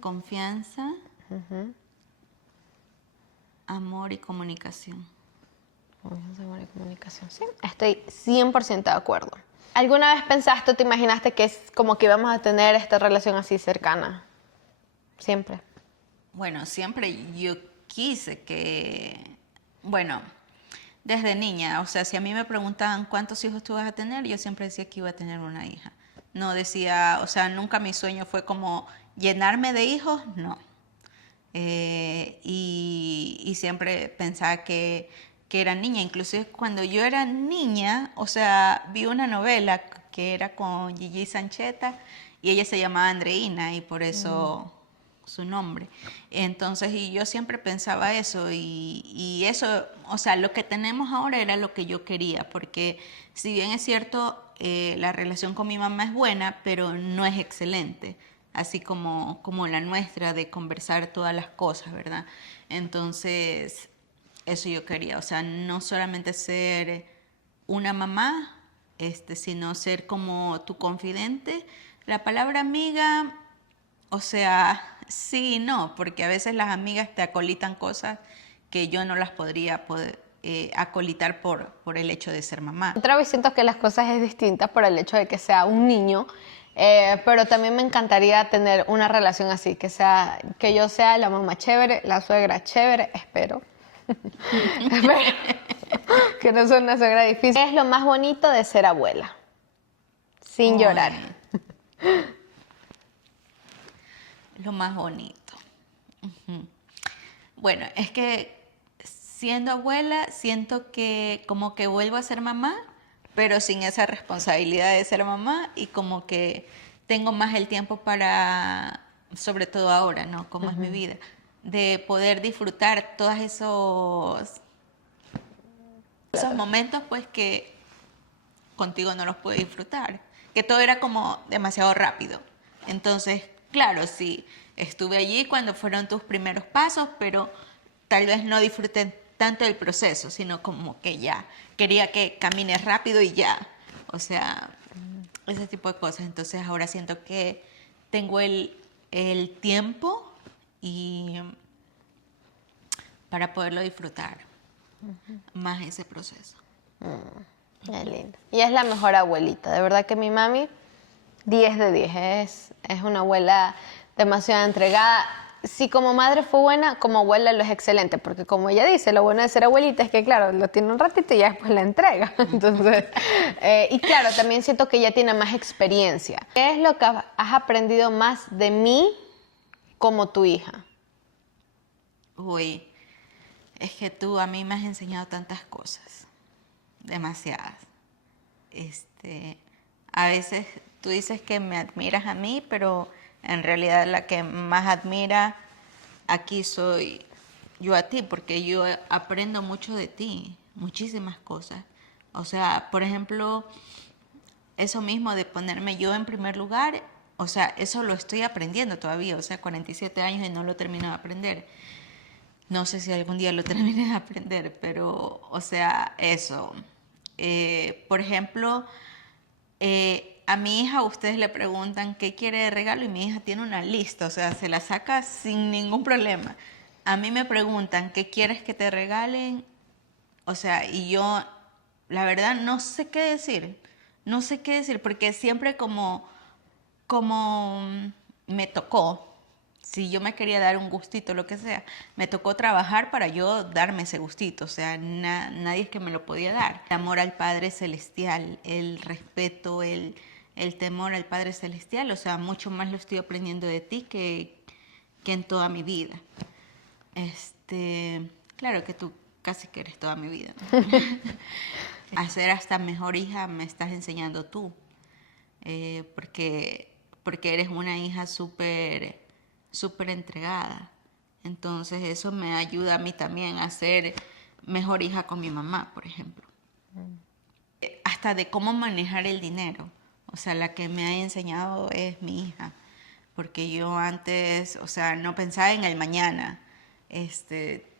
Confianza, amor y comunicación. Confianza, amor y comunicación, sí. Estoy 100% de acuerdo. ¿Alguna vez pensaste o te imaginaste que es como que íbamos a tener esta relación así cercana? Siempre. Bueno, siempre yo quise que, bueno, desde niña, o sea, si a mí me preguntaban cuántos hijos tú vas a tener, yo siempre decía que iba a tener una hija. No decía, o sea, nunca mi sueño fue como llenarme de hijos, no. Y siempre pensaba que era niña. Inclusive cuando yo era niña, o sea, vi una novela que era con Gigi Sancheta y ella se llamaba Andreina y por eso su nombre. Entonces, y yo siempre pensaba eso y eso, o sea, lo que tenemos ahora era lo que yo quería, porque si bien es cierto, la relación con mi mamá es buena, pero no es excelente, así como la nuestra de conversar todas las cosas, ¿verdad? Entonces, eso yo quería, o sea, no solamente ser una mamá, sino ser como tu confidente. La palabra amiga, o sea, sí y no, porque a veces las amigas te acolitan cosas que yo no las podría acolitar por el hecho de ser mamá. Otra vez siento que las cosas es distintas por el hecho de que sea un niño, pero también me encantaría tener una relación así, que yo sea la mamá chévere, la suegra chévere, espero. Espero que no sea una suegra difícil. Es lo más bonito de ser abuela, sin llorar. Lo más bonito. Bueno, es que siendo abuela siento que como que vuelvo a ser mamá, pero sin esa responsabilidad de ser mamá y como que tengo más el tiempo para, sobre todo ahora, ¿no? Como es mi vida, de poder disfrutar todos esos momentos pues que contigo no los pude disfrutar, que todo era como demasiado rápido. Entonces, claro, sí, estuve allí cuando fueron tus primeros pasos, pero tal vez no disfruté tanto del proceso, sino como que ya quería que camines rápido y ya. O sea, ese tipo de cosas. Entonces ahora siento que tengo el tiempo y para poderlo disfrutar más ese proceso. Qué lindo. Y es la mejor abuelita. De verdad que mi mami, 10 de 10. Es una abuela demasiado entregada. si como madre fue buena, como abuela lo es excelente, porque como ella dice, lo bueno de ser abuelita es que, claro, lo tiene un ratito y ya después la entrega. Entonces, y claro, también siento que ella tiene más experiencia. ¿Qué es lo que has aprendido más de mí como tu hija? Uy, es que tú a mí me has enseñado tantas cosas, demasiadas. A veces tú dices que me admiras a mí, pero en realidad la que más admira aquí soy yo a ti, porque yo aprendo mucho de ti, muchísimas cosas. O sea, por ejemplo, eso mismo de ponerme yo en primer lugar, o sea, eso lo estoy aprendiendo todavía, o sea, 47 años y no lo termino de aprender. No sé si algún día lo termine de aprender, pero, o sea, eso. Por ejemplo, a mi hija ustedes le preguntan qué quiere de regalo y mi hija tiene una lista, o sea, se la saca sin ningún problema. A mí me preguntan qué quieres que te regalen, o sea, y yo, la verdad, no sé qué decir. No sé qué decir, porque siempre como me tocó, si yo me quería dar un gustito, lo que sea, me tocó trabajar para yo darme ese gustito, o sea, nadie es que me lo podía dar. El amor al Padre Celestial, el respeto, el temor al Padre Celestial, o sea, mucho más lo estoy aprendiendo de ti que en toda mi vida. Claro que tú casi que eres toda mi vida, ¿no? A ser hasta mejor hija me estás enseñando tú, porque eres una hija súper entregada. Entonces eso me ayuda a mí también a ser mejor hija con mi mamá, por ejemplo. Hasta de cómo manejar el dinero. O sea, la que me ha enseñado es mi hija. Porque yo antes, o sea, no pensaba en el mañana.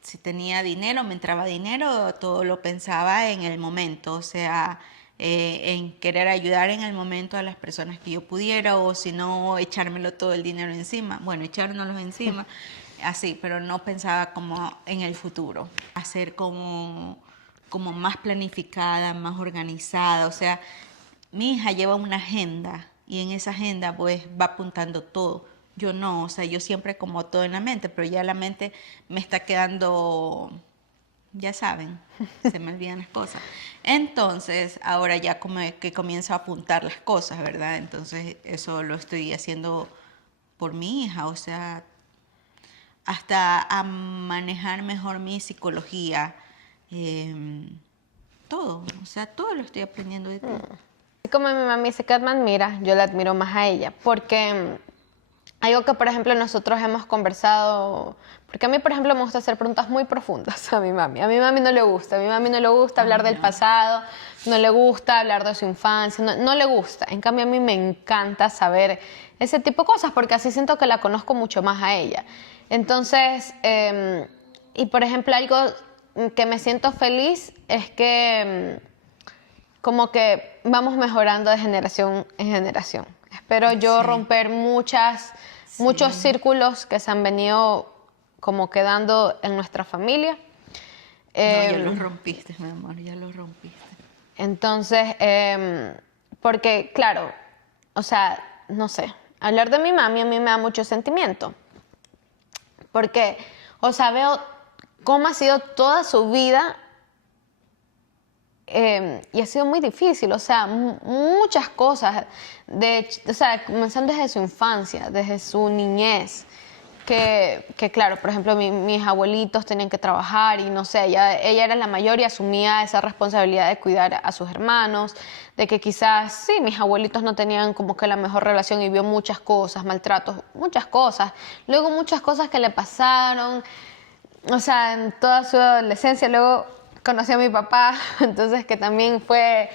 Si tenía dinero, me entraba dinero, todo lo pensaba en el momento. O sea, en querer ayudar en el momento a las personas que yo pudiera, o si no, echármelo todo el dinero encima. Bueno, echárnoslo encima, así, pero no pensaba como en el futuro. Hacer como más planificada, más organizada. O sea, mi hija lleva una agenda y en esa agenda pues va apuntando todo. Yo no, o sea, yo siempre como todo en la mente, pero ya la mente me está quedando, ya saben, se me olvidan las cosas. Entonces, ahora ya como que comienzo a apuntar las cosas, ¿verdad? Entonces, eso lo estoy haciendo por mi hija, o sea, hasta a manejar mejor mi psicología, todo, o sea, todo lo estoy aprendiendo de ti. Como mi mamá dice que me admira, yo la admiro más a ella, porque algo que, por ejemplo, nosotros hemos conversado, porque a mí, por ejemplo, me gusta hacer preguntas muy profundas a mi mami. A mi mami no le gusta, a mi mami no le gusta hablar del pasado, no le gusta hablar de su infancia, no le gusta. En cambio, a mí me encanta saber ese tipo de cosas, porque así siento que la conozco mucho más a ella. Entonces, y por ejemplo, algo que me siento feliz es que como que vamos mejorando de generación en generación. Espero yo romper muchos círculos que se han venido como quedando en nuestra familia. No, ya los rompiste, mi amor, ya los rompiste. Entonces, porque claro, o sea, no sé, hablar de mi mami a mí me da mucho sentimiento. Porque, o sea, veo cómo ha sido toda su vida. Y ha sido muy difícil, o sea, muchas cosas, o sea, comenzando desde su infancia, desde su niñez, que claro, por ejemplo, mis abuelitos tenían que trabajar y no sé, ella era la mayor y asumía esa responsabilidad de cuidar a sus hermanos, de que quizás, sí, mis abuelitos no tenían como que la mejor relación y vio muchas cosas, maltratos, muchas cosas, luego muchas cosas que le pasaron, o sea, en toda su adolescencia, luego conocí a mi papá, entonces que también fue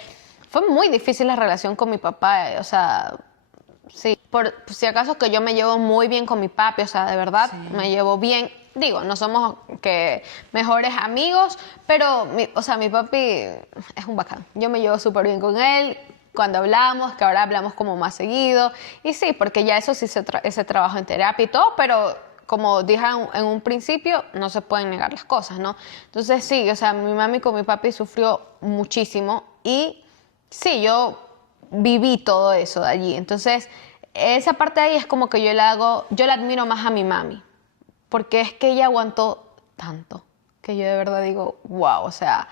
muy difícil la relación con mi papá, o sea, sí, por si acaso que yo me llevo muy bien con mi papi, o sea, de verdad, sí, me llevo bien, digo, no somos que mejores amigos, pero, o sea, mi papi es un bacán, yo me llevo súper bien con él, cuando hablamos, que ahora hablamos como más seguido, y sí, porque ya eso sí ese trabajo en terapia y todo, pero como dije en un principio, no se pueden negar las cosas, ¿no? Entonces sí, o sea, mi mami con mi papi sufrió muchísimo y sí, yo viví todo eso de allí. Entonces, esa parte de ahí es como que yo la admiro más a mi mami. porque es que ella aguantó tanto, que yo de verdad digo, wow, o sea,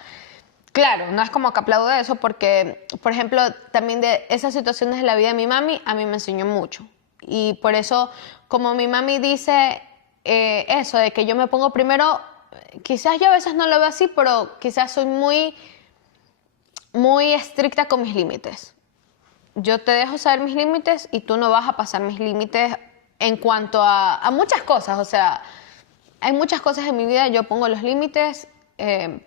claro, no es como que aplaudo eso porque, por ejemplo, también de esas situaciones de la vida de mi mami, a mí me enseñó mucho. Y por eso, como mi mami dice eso, de que yo me pongo primero, quizás yo a veces no lo veo así, pero quizás soy muy, muy estricta con mis límites. Yo te dejo saber mis límites y tú no vas a pasar mis límites en cuanto a muchas cosas. O sea, hay muchas cosas en mi vida, yo pongo los límites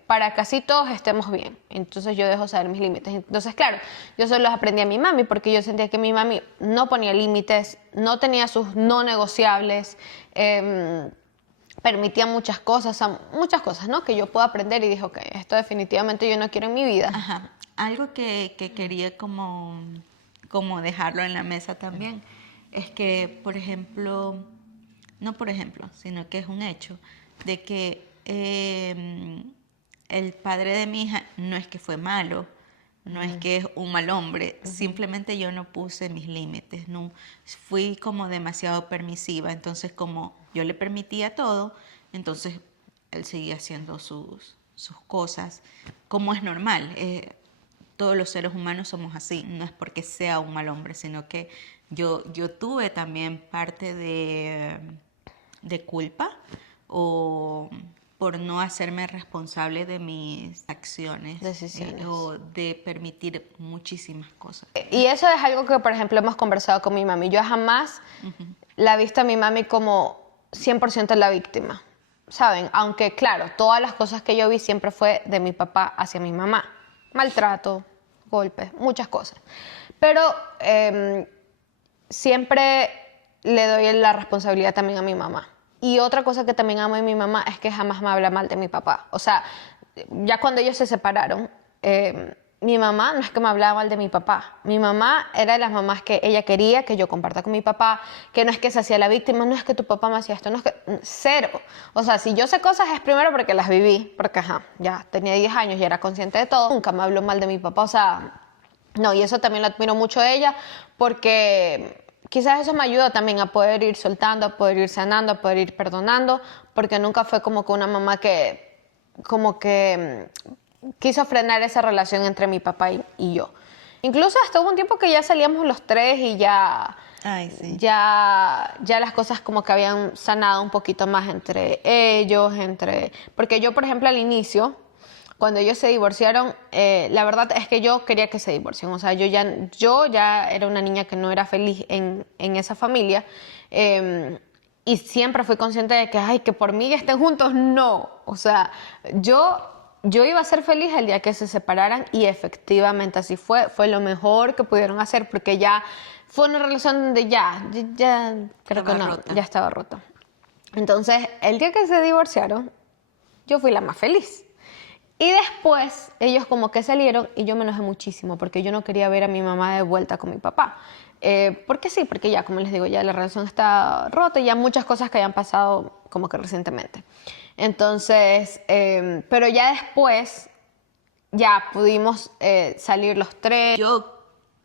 para que así todos estemos bien. Entonces yo dejo saber mis límites. Entonces, claro, yo solo los aprendí a mi mami porque yo sentía que mi mami no ponía límites, no tenía sus no negociables, permitía muchas cosas, ¿no? Que yo puedo aprender y dije, ok, esto definitivamente yo no quiero en mi vida. Ajá. Algo que quería como dejarlo en la mesa también es que, por ejemplo, no por ejemplo, sino que es un hecho de que el padre de mi hija no es que fue malo, no es que es un mal hombre, simplemente yo no puse mis límites, no, fui como demasiado permisiva, entonces como yo le permitía todo, entonces él seguía haciendo sus cosas, como es normal. Todos los seres humanos somos así, no es porque sea un mal hombre, sino que yo tuve también parte de culpa o por no hacerme responsable de mis acciones, Decisiones. o de permitir muchísimas cosas. Y eso es algo que, por ejemplo, hemos conversado con mi mami. Yo jamás la he visto a mi mami como 100% la víctima, ¿saben? Aunque, claro, todas las cosas que yo vi siempre fue de mi papá hacia mi mamá. Maltrato, golpes, muchas cosas. Pero siempre le doy la responsabilidad también a mi mamá. Y otra cosa que también amo de mi mamá es que jamás me habla mal de mi papá. O sea, ya cuando ellos se separaron, mi mamá no es que me hablaba mal de mi papá. Mi mamá era de las mamás que ella quería que yo comparta con mi papá, que no es que se hacía la víctima, no es que tu papá me hacía esto, no es que... Cero. O sea, si yo sé cosas es primero porque las viví, porque ajá, ya tenía 10 años y era consciente de todo. Nunca me habló mal de mi papá, o sea... No, y eso también lo admiro mucho de ella porque quizás eso me ayuda también a poder ir soltando, a poder ir sanando, a poder ir perdonando, porque nunca fue como que una mamá que como que quiso frenar esa relación entre mi papá y yo. Incluso hasta hubo un tiempo que ya salíamos los tres y ya, Ay, sí. ya las cosas como que habían sanado un poquito más entre ellos, porque yo, por ejemplo, al inicio, cuando ellos se divorciaron, la verdad es que yo quería que se divorcien. O sea, yo ya era una niña que no era feliz en esa familia. Y siempre fui consciente de que, ay, que por mí estén juntos, no. O sea, yo iba a ser feliz el día que se separaran y efectivamente así fue. Fue lo mejor que pudieron hacer porque ya fue una relación donde ya creo que no, rota. ya estaba rota. Entonces, el día que se divorciaron, yo fui la más feliz. Y después ellos como que salieron y yo me enojé muchísimo porque yo no quería ver a mi mamá de vuelta con mi papá. Porque sí, porque ya, como les digo, ya la relación está rota y ya muchas cosas que hayan pasado como que recientemente. Entonces, pero ya después ya pudimos salir los tres. Yo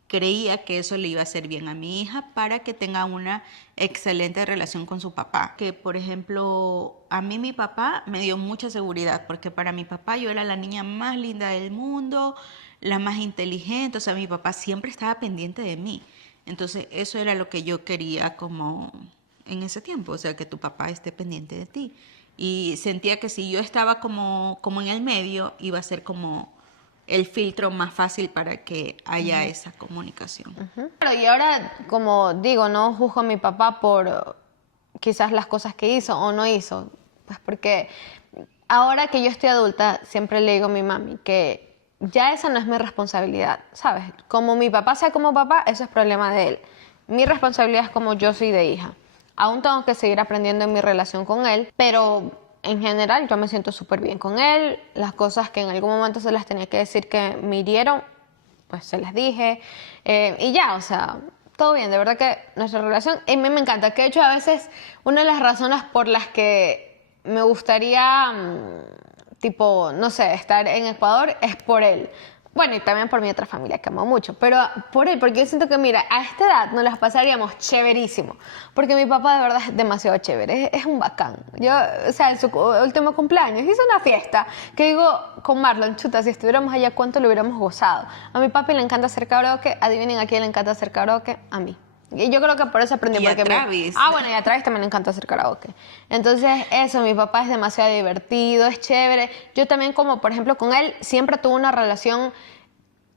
creía que eso le iba a hacer bien a mi hija para que tenga una excelente relación con su papá. Que, por ejemplo, a mí mi papá me dio mucha seguridad, porque para mi papá yo era la niña más linda del mundo, la más inteligente, o sea, mi papá siempre estaba pendiente de mí. Entonces, eso era lo que yo quería como en ese tiempo, o sea, que tu papá esté pendiente de ti. Y sentía que si yo estaba como en el medio, iba a ser como el filtro más fácil para que haya esa comunicación. Claro, y ahora, como digo, no juzgo a mi papá por quizás las cosas que hizo o no hizo. Pues porque ahora que yo estoy adulta, siempre le digo a mi mami que ya esa no es mi responsabilidad, ¿sabes? Como mi papá sea como papá, eso es problema de él. Mi responsabilidad es como yo soy de hija. Aún tengo que seguir aprendiendo en mi relación con él, pero en general yo me siento súper bien con él. Las cosas que en algún momento se las tenía que decir que me hirieron, pues se las dije. Y ya, o sea, todo bien. De verdad que nuestra relación, a mí me encanta. Que de hecho a veces una de las razones por las que me gustaría, tipo, no sé, estar en Ecuador es por él. Bueno, y también por mi otra familia que amo mucho, pero por él, porque yo siento que, mira, a esta edad nos las pasaríamos chéverísimo, porque mi papá de verdad es demasiado chévere, es un bacán. Yo, o sea, en su último cumpleaños hizo una fiesta, que digo, con Marlon, chuta, si estuviéramos allá, ¿cuánto lo hubiéramos gozado? A mi papi le encanta hacer karaoke, adivinen a quién le encanta hacer karaoke, a mí. Y yo creo que por eso aprendí. Y a Travis. Bueno, y a Travis también le encanta hacer karaoke. Entonces, eso, mi papá es demasiado divertido, es chévere. Yo también, como por ejemplo, con él siempre tuve una relación,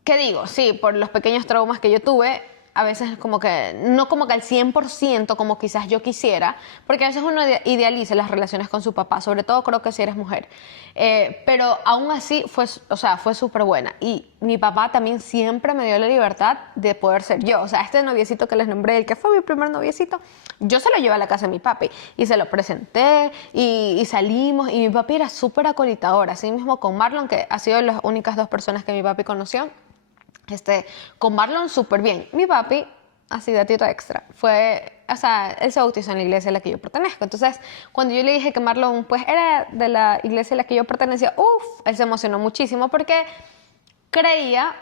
¿qué digo? Sí, por los pequeños traumas que yo tuve, a veces como que, no como que al 100% como quizás yo quisiera, porque a veces uno idealiza las relaciones con su papá, sobre todo creo que si eres mujer. Pero aún así fue súper buena. Y mi papá también siempre me dio la libertad de poder ser yo. O sea, este noviecito que les nombré, el que fue mi primer noviecito, yo se lo llevé a la casa de mi papi y se lo presenté y salimos. Y mi papi era súper acolitador, así mismo con Marlon, que ha sido las únicas 2 personas que mi papi conoció. Con Marlon súper bien. Mi papi, así datito extra, él se bautizó en la iglesia a la que yo pertenezco. Entonces, cuando yo le dije que Marlon pues era de la iglesia a la que yo pertenecía, él se emocionó muchísimo porque creía,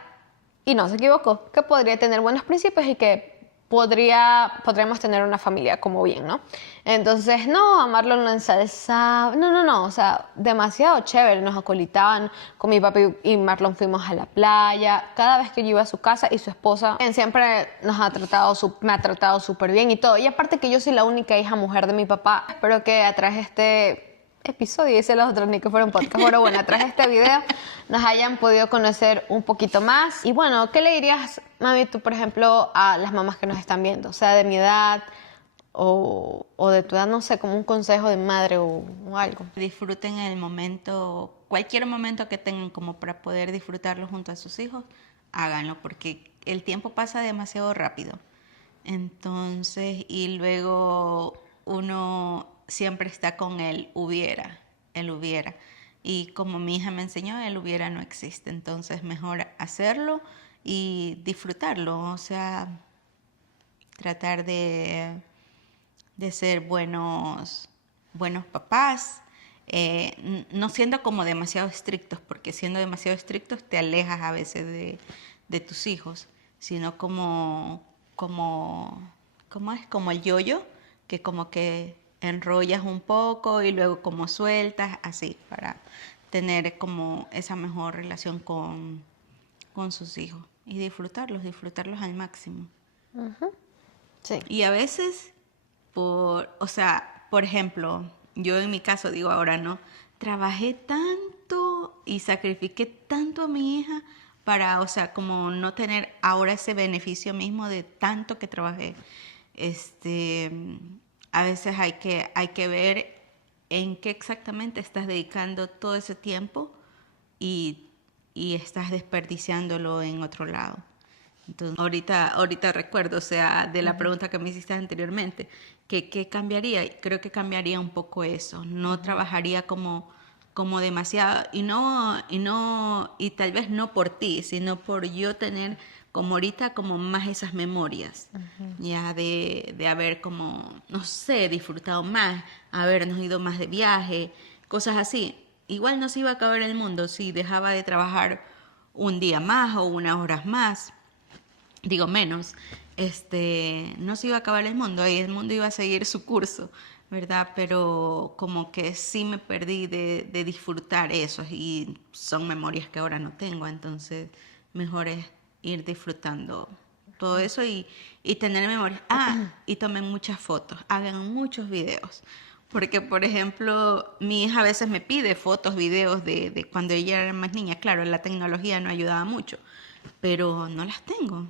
y no se equivocó, que podría tener buenos principios y que podríamos tener una familia como bien, ¿no? Entonces, no, a Marlon lo ensalzaba, no, o sea, demasiado chévere, nos acolitaban, con mi papi y Marlon fuimos a la playa, cada vez que yo iba a su casa y su esposa, siempre me ha tratado súper bien y todo, y aparte que yo soy la única hija mujer de mi papá, espero que a través de este episodio, dice los otros ni que fuera un podcast, pero bueno, atrás de este video nos hayan podido conocer un poquito más. Y bueno, ¿qué le dirías, mami, tú, por ejemplo, a las mamás que nos están viendo? O sea, de mi edad o de tu edad, no sé, como un consejo de madre o algo. Disfruten el momento, cualquier momento que tengan como para poder disfrutarlo junto a sus hijos, háganlo, porque el tiempo pasa demasiado rápido. Entonces, y luego uno siempre está con el hubiera. Y como mi hija me enseñó, el hubiera no existe. Entonces, mejor hacerlo y disfrutarlo. O sea, tratar de ser buenos papás. No siendo como demasiado estrictos, porque siendo demasiado estrictos te alejas a veces de tus hijos, sino como el yo-yo, que como que enrollas un poco y luego como sueltas, así, para tener como esa mejor relación con sus hijos y disfrutarlos al máximo. Uh-huh. Sí. Y a veces, por ejemplo, yo en mi caso digo ahora, ¿no? Trabajé tanto y sacrifiqué tanto a mi hija para, o sea, como no tener ahora ese beneficio mismo de tanto que trabajé. A veces hay que ver en qué exactamente estás dedicando todo ese tiempo y estás desperdiciándolo en otro lado. Entonces, ahorita recuerdo, o sea, de la pregunta que me hiciste anteriormente, ¿qué cambiaría? Creo que cambiaría un poco eso. No trabajaría como demasiado y tal vez no por ti, sino por yo tener como ahorita como más esas memorias, ya de haber como, no sé, disfrutado más, habernos ido más de viaje, cosas así. Igual no se iba a acabar el mundo si dejaba de trabajar un día más o unas horas más, digo menos, no se iba a acabar el mundo y el mundo iba a seguir su curso, ¿verdad? Pero como que sí me perdí de disfrutar eso y son memorias que ahora no tengo, entonces mejor es ir disfrutando todo eso y tener memoria. Y tomen muchas fotos, hagan muchos videos. Porque, por ejemplo, mi hija a veces me pide fotos, videos de cuando ella era más niña. Claro, la tecnología no ayudaba mucho, pero no las tengo.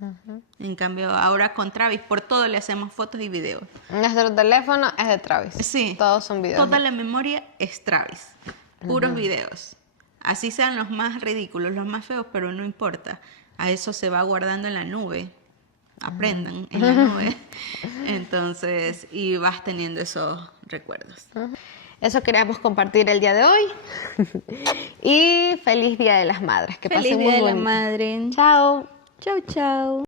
Uh-huh. En cambio, ahora con Travis, por todo le hacemos fotos y videos. Nuestro teléfono es de Travis. Sí. Todos son videos. Toda la memoria es Travis. Puros videos. Así sean los más ridículos, los más feos, pero no importa. A eso se va guardando en la nube. Aprendan en la nube. Entonces, y vas teniendo esos recuerdos. Eso queríamos compartir el día de hoy. Y feliz Día de las Madres. Que pasen muy bonito. Feliz Día de la Madre. Chao. Chau, chau.